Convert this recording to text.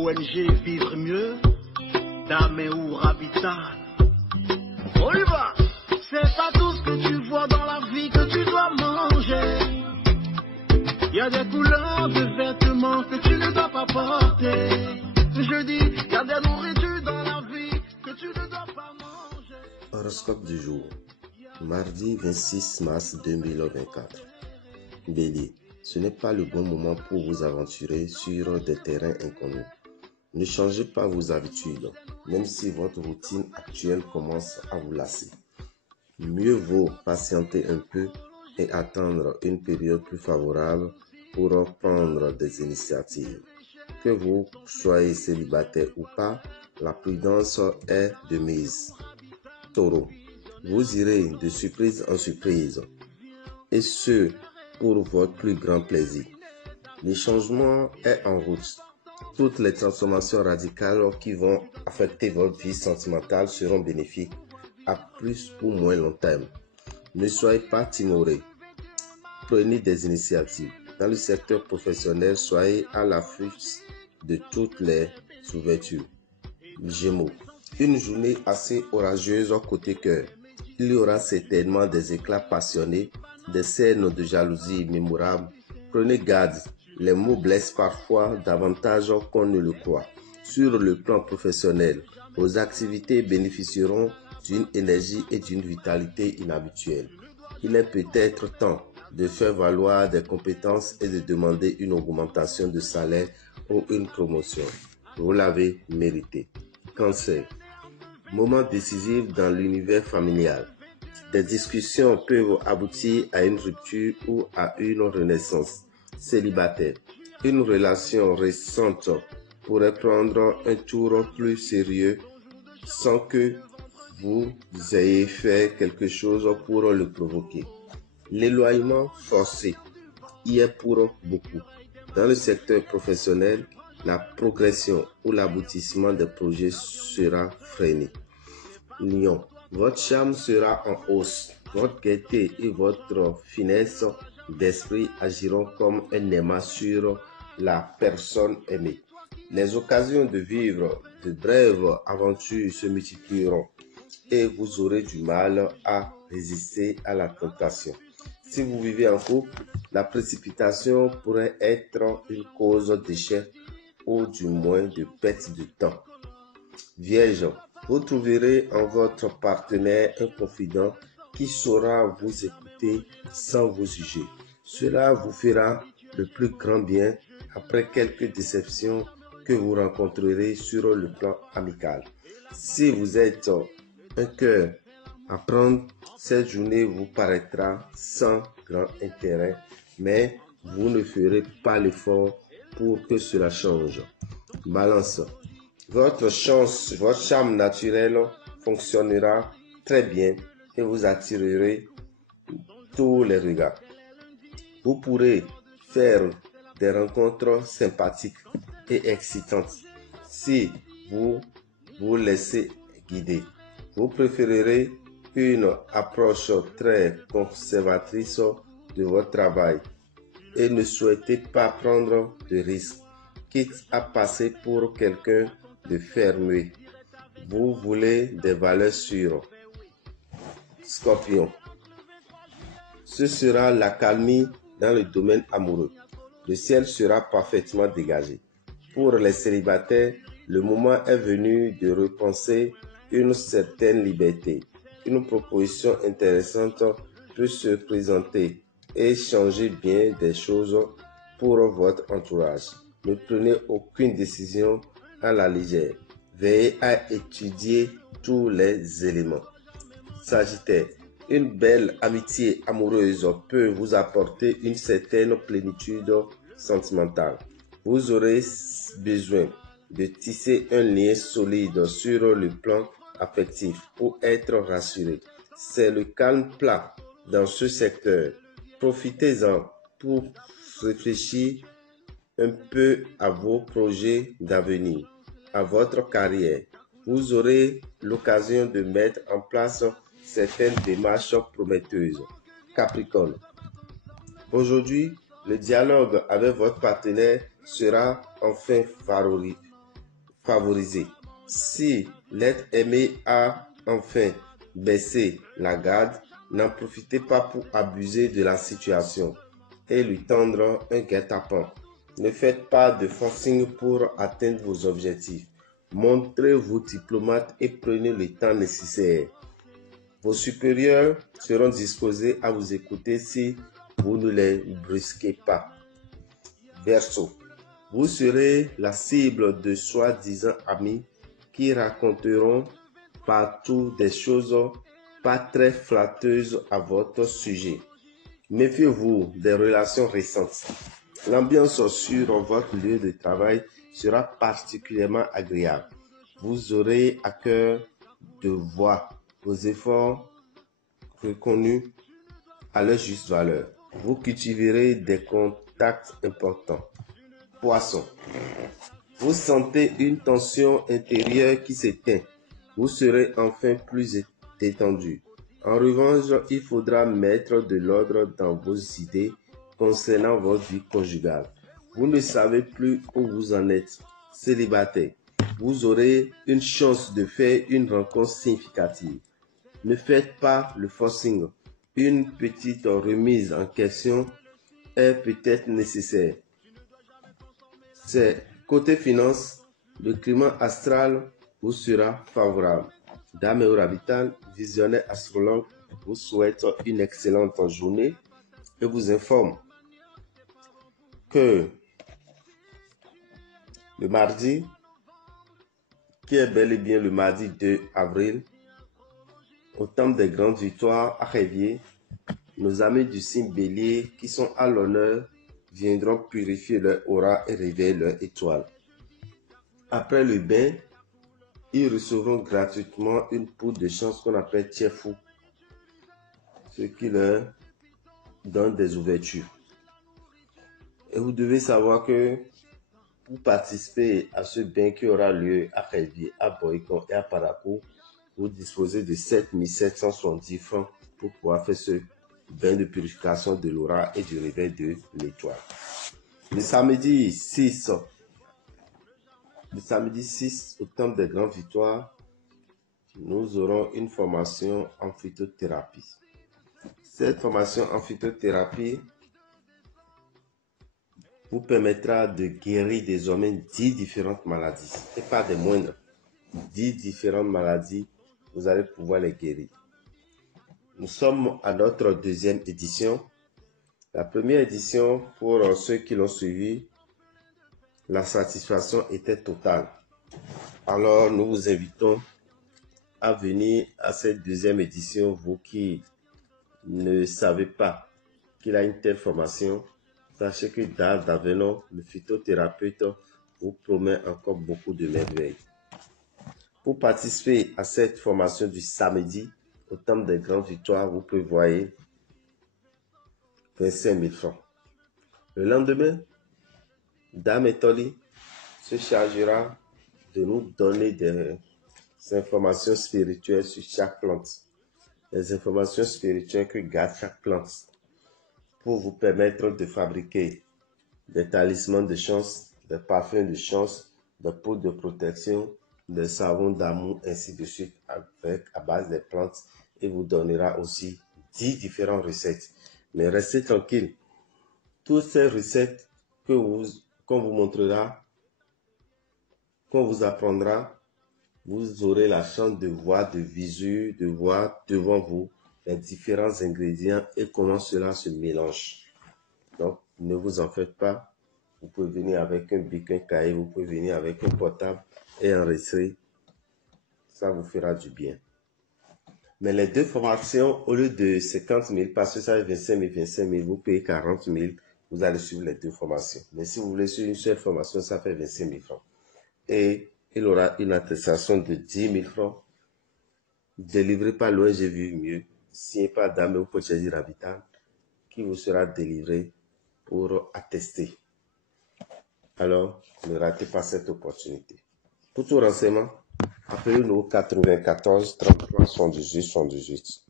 ONG Vivre Mieux, Dameo Habitat. On y va. C'est pas tout ce que tu vois dans la vie que tu dois manger. Il y a des couleurs de vêtements que tu ne dois pas porter. Je dis, il y a des nourritures dans la vie que tu ne dois pas manger. Horoscope du jour, mardi 26 mars 2024. Bélier, ce n'est pas le bon moment pour vous aventurer sur des terrains inconnus. Ne changez pas vos habitudes, même si votre routine actuelle commence à vous lasser. Mieux vaut patienter un peu et attendre une période plus favorable pour prendre des initiatives. Que vous soyez célibataire ou pas, la prudence est de mise. Taureau, vous irez de surprise en surprise, et ce, pour votre plus grand plaisir. Le changement est en route. Toutes les transformations radicales qui vont affecter votre vie sentimentale seront bénéfiques à plus ou moins long terme. Ne soyez pas timorés. Prenez des initiatives. Dans le secteur professionnel, soyez à l'affût de toutes les ouvertures. Gémeaux, une journée assez orageuse côté cœur. Il y aura certainement des éclats passionnés, des scènes de jalousie mémorables. Prenez garde, les mots blessent parfois davantage qu'on ne le croit. Sur le plan professionnel, vos activités bénéficieront d'une énergie et d'une vitalité inhabituelles. Il est peut-être temps de faire valoir des compétences et de demander une augmentation de salaire ou une promotion. Vous l'avez mérité. Cancer. Moment décisif dans l'univers familial. Des discussions peuvent aboutir à une rupture ou à une renaissance. Célibataire. Une relation récente pourrait prendre un tour plus sérieux sans que vous ayez fait quelque chose pour le provoquer. L'éloignement forcé y est pour beaucoup. Dans le secteur professionnel, la progression ou l'aboutissement des projets sera freiné. Lion, votre charme sera en hausse. Votre gaieté et votre finesse d'esprit agiront comme un aimant sur la personne aimée. Les occasions de vivre de brèves aventures se multiplieront et vous aurez du mal à résister à la tentation. Si vous vivez en couple, la précipitation pourrait être une cause d'échec ou du moins de perte de temps. Vierge, vous trouverez en votre partenaire un confident qui saura vous écouter sans vous juger. Cela vous fera le plus grand bien après quelques déceptions que vous rencontrerez sur le plan amical. Si vous êtes un cœur à prendre, cette journée vous paraîtra sans grand intérêt, mais vous ne ferez pas l'effort pour que cela change. Balance. Votre charme naturel fonctionnera très bien et vous attirerez tous les regards. Vous pourrez faire des rencontres sympathiques et excitantes si vous vous laissez guider. Vous préférerez une approche très conservatrice de votre travail et ne souhaitez pas prendre de risques, quitte à passer pour quelqu'un de fermé. Vous voulez des valeurs sûres. Scorpion. Ce sera l'accalmie dans le domaine amoureux. Le ciel sera parfaitement dégagé. Pour les célibataires, le moment est venu de repenser une certaine liberté. Une proposition intéressante peut se présenter et changer bien des choses pour votre entourage. Ne prenez aucune décision à la légère. Veillez à étudier tous les éléments. Sagittaire, une belle amitié amoureuse peut vous apporter une certaine plénitude sentimentale. Vous aurez besoin de tisser un lien solide sur le plan affectif pour être rassuré. C'est le calme plat dans ce secteur. Profitez-en pour réfléchir un peu à vos projets d'avenir, à votre carrière. Vous aurez l'occasion de mettre en place certaines démarches prometteuses. Capricorne. Aujourd'hui, le dialogue avec votre partenaire sera enfin favorisé. Si l'être aimé a enfin baissé la garde, n'en profitez pas pour abuser de la situation et lui tendre un guet-apens. Ne faites pas de forcing pour atteindre vos objectifs. Montrez-vous diplomate et prenez le temps nécessaire. Vos supérieurs seront disposés à vous écouter si vous ne les brusquez pas. Verseau. Vous serez la cible de soi-disant amis qui raconteront partout des choses pas très flatteuses à votre sujet. Méfiez-vous des relations récentes. L'ambiance sur votre lieu de travail sera particulièrement agréable. Vous aurez à cœur de voir vos efforts reconnus à leur juste valeur. Vous cultiverez des contacts importants. Poisson. Vous sentez une tension intérieure qui s'éteint. Vous serez enfin plus détendu. En revanche, il faudra mettre de l'ordre dans vos idées concernant votre vie conjugale. Vous ne savez plus où vous en êtes. Célibataire. Vous aurez une chance de faire une rencontre significative. Ne faites pas le forcing. Une petite remise en question est peut-être nécessaire. C'est côté finance, le climat astral vous sera favorable. Dame Orbital, visionnaire astrologue, vous souhaite une excellente journée et vous informe que le mardi, qui est bel et bien le mardi 2 avril, au temple des grandes victoires à Révier, nos amis du signe Bélier qui sont à l'honneur viendront purifier leur aura et réveiller leur étoile. Après le bain, ils recevront gratuitement une poudre de chance qu'on appelle Tiefou, ce qui leur donne des ouvertures. Et vous devez savoir que pour participer à ce bain qui aura lieu à Révier, à Boycon et à Parakou, vous disposez de 7 770 francs pour pouvoir faire ce bain de purification de l'aura et du réveil de l'étoile. Le samedi 6 au temple des grandes victoires, nous aurons une formation en phytothérapie. Cette formation en phytothérapie vous permettra de guérir désormais 10 différentes maladies, et pas des moindres. 10 différentes maladies, vous allez pouvoir les guérir. Nous sommes à notre deuxième édition. La première édition, pour ceux qui l'ont suivi, la satisfaction était totale. Alors, nous vous invitons à venir à cette deuxième édition, vous qui ne savez pas qu'il a une telle formation. Sachez que Dave Davenon, le phytothérapeute, vous promet encore beaucoup de merveilles. Pour participer à cette formation du samedi, au temple des grandes victoires, vous prévoyez 25 000 francs. Le lendemain, Dame Etoli se chargera de nous donner des informations spirituelles sur chaque plante. Les informations spirituelles que garde chaque plante pour vous permettre de fabriquer des talismans de chance, des parfums de chance, des poudres de protection, des savons d'amour, ainsi de suite, à base des plantes, et vous donnera aussi 10 différentes recettes. Mais restez tranquille. Toutes ces recettes qu'on vous montrera, qu'on vous apprendra, vous aurez la chance de voir de visu, de voir devant vous les différents ingrédients et comment cela se mélange. Donc, ne vous en faites pas. Vous pouvez venir avec un bic, un cahier, vous pouvez venir avec un portable et enregistrer. Ça vous fera du bien. Mais les deux formations, au lieu de 50 000, parce que ça est 25 000, vous payez 40 000, vous allez suivre les deux formations. Mais si vous voulez suivre une seule formation, ça fait 25 000 francs. Et il aura une attestation de 10 000 francs, délivrée par l'ONG Vu Mieux, signé par Dame ou Pochadi Rabital, qui vous sera délivré pour attester. Alors, ne ratez pas cette opportunité. Pour tout renseignement, appelez-nous au 94 33 78 78.